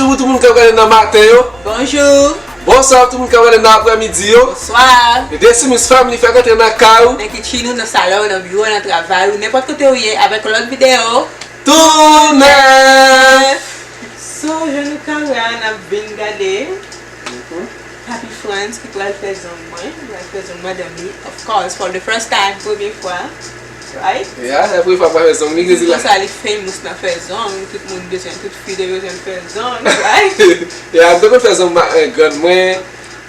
Bonjour tout le monde qui regarde dans le matin. Bonjour. Bonsoir tout le monde qui regarde dans l'après-midi. Bonsoir. Le Decimus Family fait rentrer dans le carreau. Dans le kitchen, dans le salon, dans le bureau, dans le travail, ou n'importe côté où il est, avec l'autre vidéo. Tournez! So, je nous carré à bien Gade. Happy friends, qui pourraient faire Zong Mwen. Ils pourraient faire Zong Mwen d'amis. Of course, for the first time, première fois. Right? Yeah, la première fois que je fais Zong Mwen. C'est ça, les famous dans faire Zong. Tout le monde besoin, toute fille besoin de faire Zong. Right? Yeah, je vais faire Zong Mwen,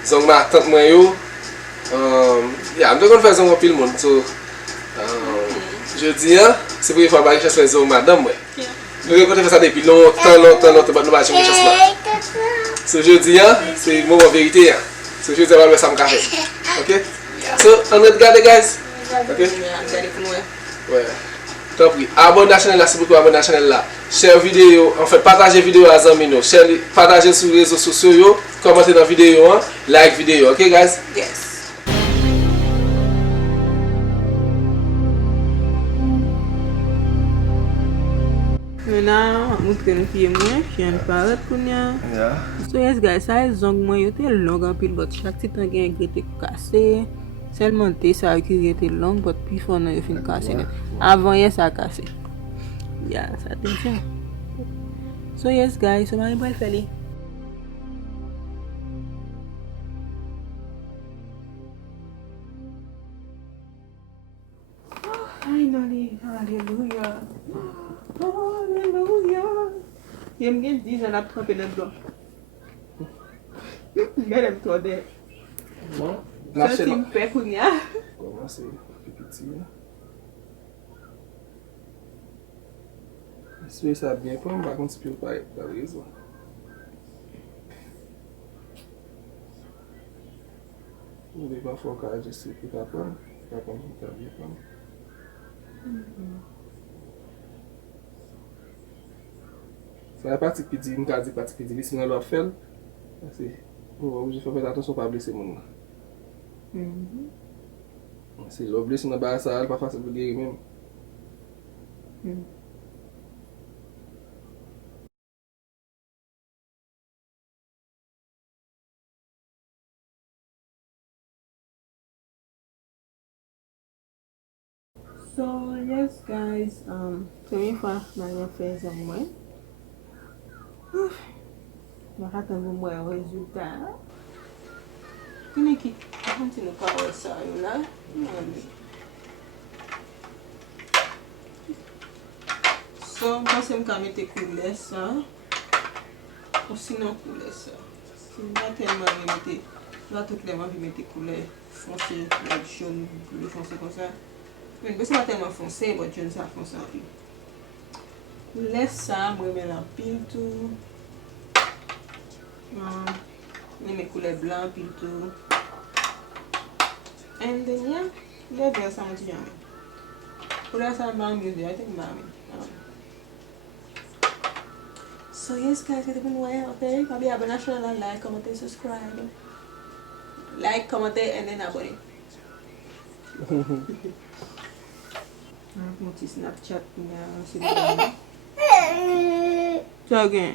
Zong Mwen, tante Mwen yo. Yeah, je vais faire Zong Mwen pour le monde. So, Jodi, c'est la première fois que je fais Zong Madame Mwen. Nous avons fait ça depuis longtemps, mais nous n'avons pas fait ça. So, Jodi, c'est le moment vérité. So, Jodi, on va faire ça café. Ok? So, on va regarder, guys. Ok? Ouais. Tant pis. Abonnez à la chaîne là, si vous abonnez à la chaîne là. Share vidéo, en fait, partagez vidéo à amis nous. Partagez sur les réseaux sociaux, commentez dans la vidéo, like vidéo. Ok, guys? Yes. Maintenant, on va montrer moi, je viens de parler pour nous. Yeah. So yes guys, ça est Zong Mwen, yo te long en pile, but chaque petit temps gen grete cassé. Seulement te ça qui était long, but puis fond nan yo fin cassé net. Avant hier ça cassé. Yeah, ça te tient. So yes guys, so mari bal feli. Finally, hallelujah. Hallelujah. J'aime bien dire, j'en ai trempé dans le blanc. Regarde toi de. Bon. Ça c'est une paix pour nous. Comment c'est petit. Si ça bien pas, on va continuer par raison. On ne va pas faire carré de ce que tu as pas. Tu as pas bien pas. C'est la partie qui dit, on a dit partie qui dit, sinon l'autre fait. Je fais faire attention pour blesser mon. C'est l'autre blessé dans bas ça, pas facile pour guérir même. So yes guys, première fois que je fais Zong Mwen. Je vais attendre voir le résultat. Qui continue à faire ça là? So, je pense que je vais mettre couleur ça. Ou sinon couleur ça. Si je vais tellement mettre, là tout le monde va mettre couleur foncé, jaune, bleu foncé comme ça. Mais c'est pas tellement foncé, mais jaune ça foncé en pile. Laisse ça, je mets la pile tout. Je mets couleur blanc pile tout. And then yeah, let me some to yummy. Couleur ça blanc mieux, I think mommy. So yes guys, if you want okay, maybe abonne à la chaîne, like, comment, subscribe. Like, commenter and then abonne. Mon petit Snapchat, c'est bon. Ciao again.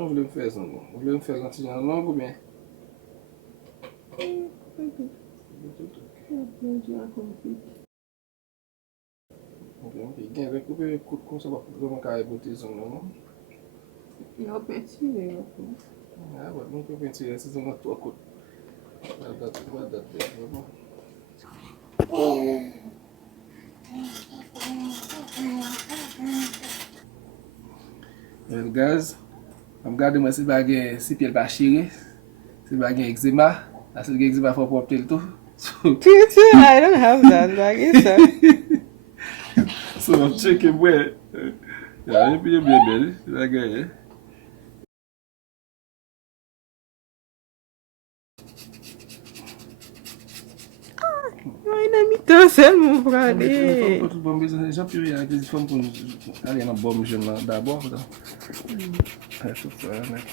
On voulait me faire ça. On voulait me faire un petit long ou bien? Ok, il y a un coupé de coups comme ça, vraiment carré pour tes ongles, non? Il va peinturer. Ah ouais, donc on peut peinturer, c'est un trois coups. Le gaz. Je regarde moi si je si pied pas chiré, si je eczéma, si je eczéma faut porter le tout. I don't have that bag either. So I'm checking where Ya, yon piye bien bel. La gaye. Ay, nan mi tan sel moun frade. Tout bon bezan, jan piye yon akèzi fòm pou alè nan bom jen nan d'abord. Tout sa, nek.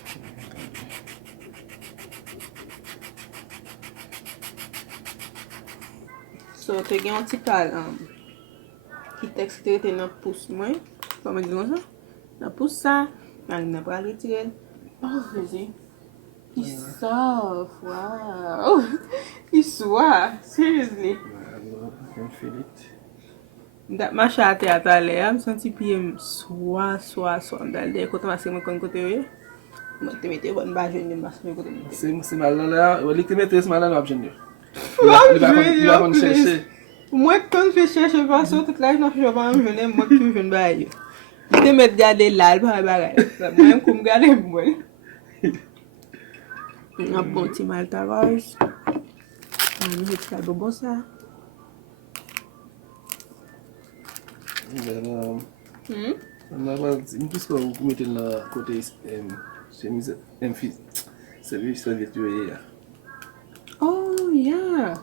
So, te gen yon ti pal ki teksite te nan pous mwen. Kome di yon sa? Nan pous sa, nan pral retirel. Oh, vezi. Ki soft, wow. Ki swa, seriously. Yon filit. Dat ma chate atale, am santi piye swa. Dal de kote maske mwen kon kote yo. Mwen te mette bon bajen de maske mwen kote mwen. Se malan la, li te mette se malan wap jen yo. Li va kon chèche. Mwen kon fè chèche paso, tout la jnan fè jopan mwen jene, mwen tou jen ba yo. Li te mette gade lal pa bagay. Mwen koum gade mwen. Mwen bon ti malta rose. Mwen jè ti kal bobo sa. Mwen pis ko mette la kote chemise servit yo ye ya. Oh, yeah.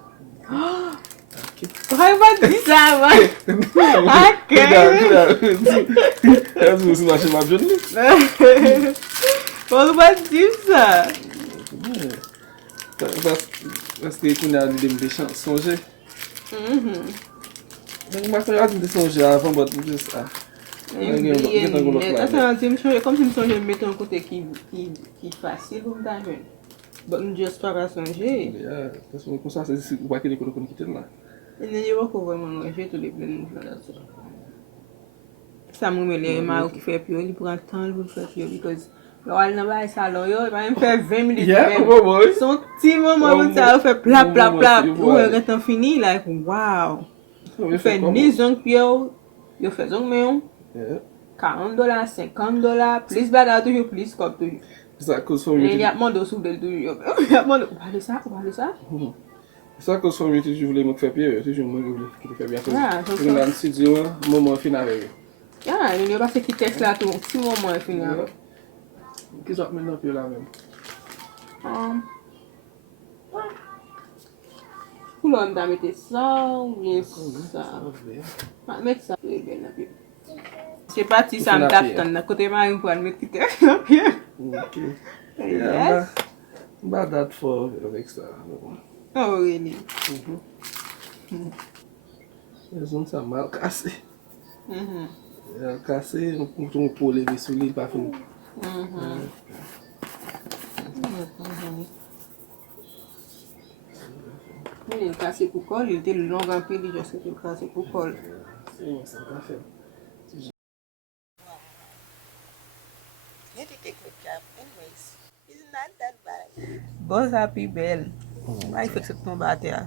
Why ba di sa, man? Ok. As mwen si mache map jen li. Why ba di sa? Paske koun ya li dem de sonje. Mwen mache yon de sonje avan, but mwen jes a. Atan di mwen kom si mwen sonje mette an kote ki fasil pou mwen ta jen. But mwen jes pa pa sonje. Ya, tas mwen konsa se si wake de kote kon kiten la. E nen yo wako vèman wèjè tou li plen mwen flan dat so. Sa mwen me le ma ou ki fè piyo, li pran tan l pou fè piyo because yo al nan bay salon yo, pa mwen fè 20 minutes. Yeah, boy. Son ti mwen mwen sa ou fè plap. Ou e retan fini, like wow. Yo fè ni zong piyo, yo fè zong mwen, $40, $50, plis baga toujou, plis kop toujou. Sa kos fòm E yap mando sou del toujou. Yap mando, ou pale sa? Sa kos fòm yo toujou vle mwen fè piye, toujou mwen vle ki te fè piye. Yeah, Yon nan studio, mwen fin avè yo. Ya, yon yo pase ki teks la tou, si mwen fin avè. Ki zot men nan piyo la men? Kou lò mda mette sa ou bien sa? Mette sa pou e ben na piyo. Se pati sa m tap tan na kote ma yon pou an mette ki teks na piyo. Ok. Yes. Mba dat for avèk sa. Oh, really? Yon zon sa mal kase. Kase, mwen pou leve sou li pa fin. Mwen yon kase pou kol, yon te long anpe li jose te kase pou kol. Sa pa fe. You did a good job anyways. It's not that bad. Boz api bel. Ay fek se ton bate a.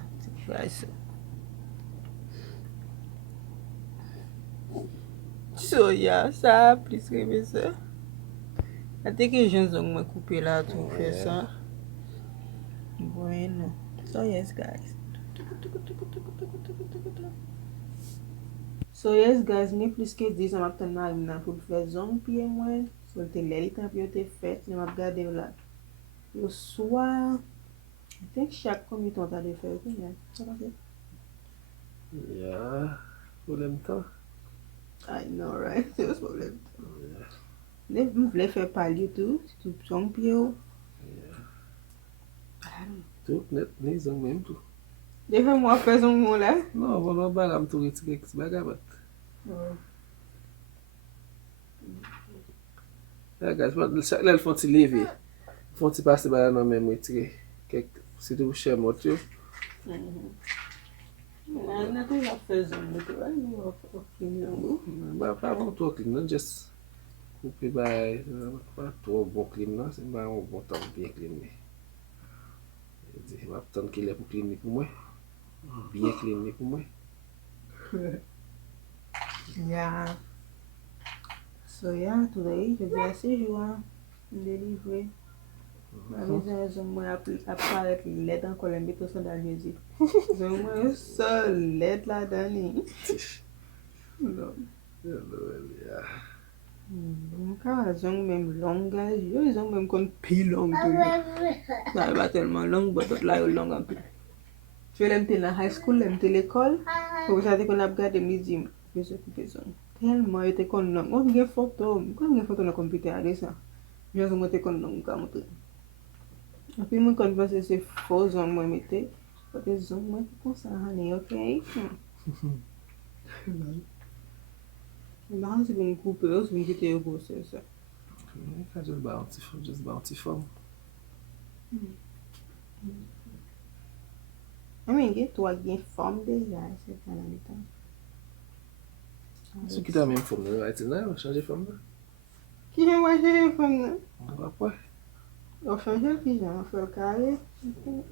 So ya, sa plis reme sa. Ate ke jen zong mwen koupe la tou fè sa. Bueno. So yes guys. So yes guys, ni plis ke di sa map ten nan pou fè zong piye mwen. So te leli tan piyo te fèt, ni map gade yo la. Yo swa. I think chak kom yon ta de fè. Sa pa se? Ya, problem tan. I know, right? Se yo problem. Ne mwen vle fè pal yo tou, si tou zong piyo. Tout net, ne zong men tou. De fè mwen fè zong mwen la? Non, mwen baga m tou retire kis baga bat. Ya guys, chak lèl fon ti leve. Fon ti pase baga nan men mwen retire. Kek, si tou chè mot yo. Nan tou la fè zong mwen tou, an mwen wap fin yon go. Ba pa bon tou klin nan, just koupe bay, pa tou bon klin nan, se ba yon bon tan bien klin me. Wap tan ki lè pou klin ni pou mwen. Bien klin ni pou mwen. Yeah. So yeah, today, je di ase jwa. Delivre. Mwen jen zong mwen ap paret led an kolen bito sa dan jezi. Zong mwen so led la dani. No. Ya. Ah, Zong Mwen long, guys. Yo, Zong Mwen kon pi long to me. La yon ba telman long, but tot la yon long an pi. So lem te nan high school, lem te l'ekol. Pou sa te kon ap gade midi, yo se koupe Zong. Telman yo te kon long. Kon gen foto na kompite a de sa. Yo Zong Mwen te kon long kamote. Api mwen kon pense se fo Zong Mwen mete. Pote Zong Mwen kon sa hane, ok? Nan se kon koupe yo, se kon kite yo gose sa. Ka just ba an ti fom. I mean, gen to a gen fom deja, se kan an etan. Se ki ta men fom nan, right nan, ou chanje fom nan? Ki jen waje fom nan? Apwe. Ou chanje ki jen, ou fel kare.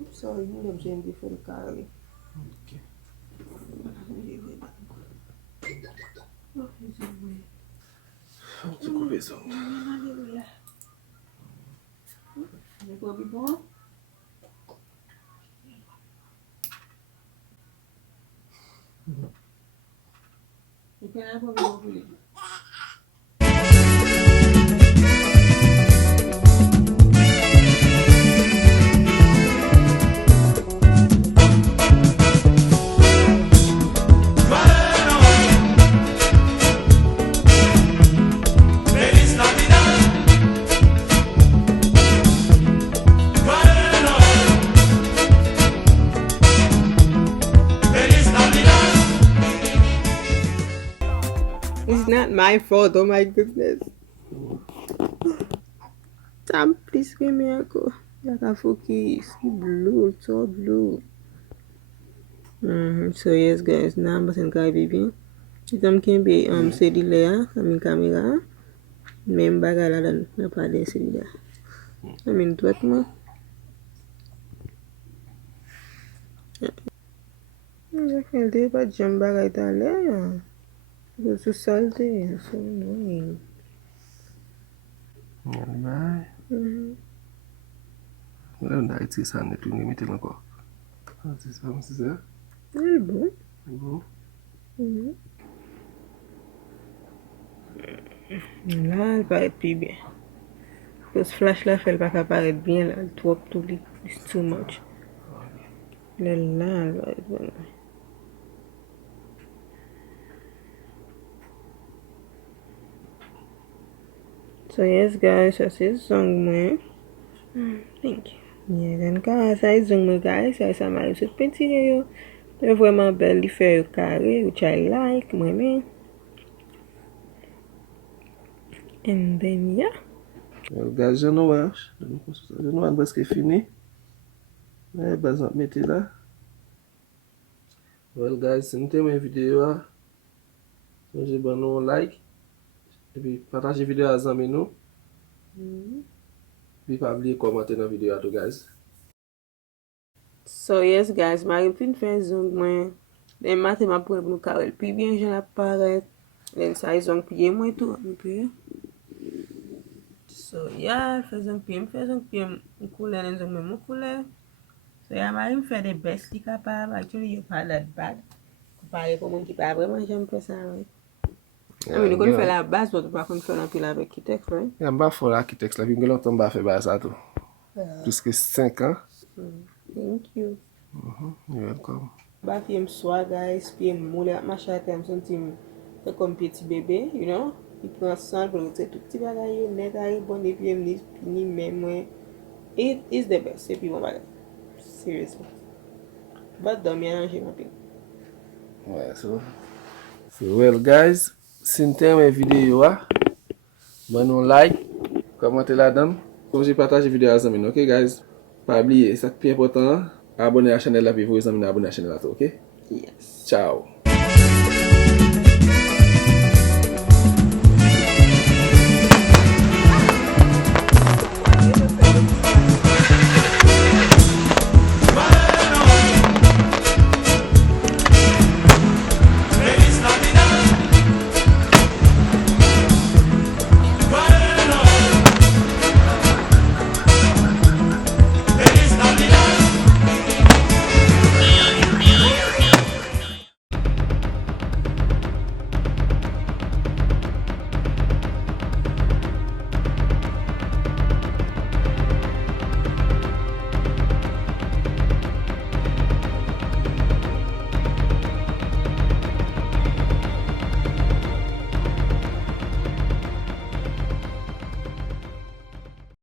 Sorry, mwen dem jen di fel kare. Ok. Tu koupe Zong. Je pou bi bon? Je pen an pou bi bon pou li. It's not my fault, oh my goodness. Tam, please give me a go. Like focus. Blue, so blue. So yes guys, now I'm going to baby. Itam can be sedi layer, kami kamera. Member gala dan apa ada sedi dah. I mean tuat mah. Dia pas jam bagai tale. Itu salte, so annoying. Bye. Wala nda iti sana tu ngi miti lako. C'est ça, c'est ça. C'est bon. Bon. Là, elle va être plus bien. Parce que flash là, elle va pas paraître bien là, trop tout it's too much. Là, elle va être bonne. So yes guys, this is Zong Mwen. Thank you. Yeah, then guys, ça is Zong Mwen guys, ça m'a cette petite vidéo. C'est vraiment belle, il fait un carré, which I like, moi-même. And then yeah. Well guys, je nou an preske fini. E bazan meti la. Well guys, se nou te mwen video a, sonje ban nou like. E pi pataje video a zanmi nou. Pi pa bliye komante nan video a tou guys. So yes guys, ma repin fè Zong Mwen. Den matin ma pou nou karel pi bien jen aparet. Den sa Zong piye mwen tou. So yeah, fè Zong piye m koule nen Zong Mwen m koule. So yeah, ma repin fè de best li kapab. Actually, you're not that bad. Kompare pou moun ki pa vreman jen fè sa wè. I mean, you kon fè la base, but pa kon fè nan pil avèk KITE, right? Yeah, mba fò la KITE la, pi mge lontan mba fè ba sa tou. Plus que 5 ans. Thank you. You're welcome. Ba fi m swa guys, pi m moule ak ma chate m son ti m fe kom peti bebe, you know? I pran san pou nou te tout ti bagay yo, net a yi bon, epi m ni men mwen. It is the best, epi m bagay. Seriously. But dom yan anje m api. Ouais, so well guys, si nou ten mwen video a, ban nou like, komante la dam, sonje pataje video a zanmin, ok guys? Pa bliye, sak pi important, abone a chanel la pi vou zanmin abone a chanel la to, ok? Yes. Ciao.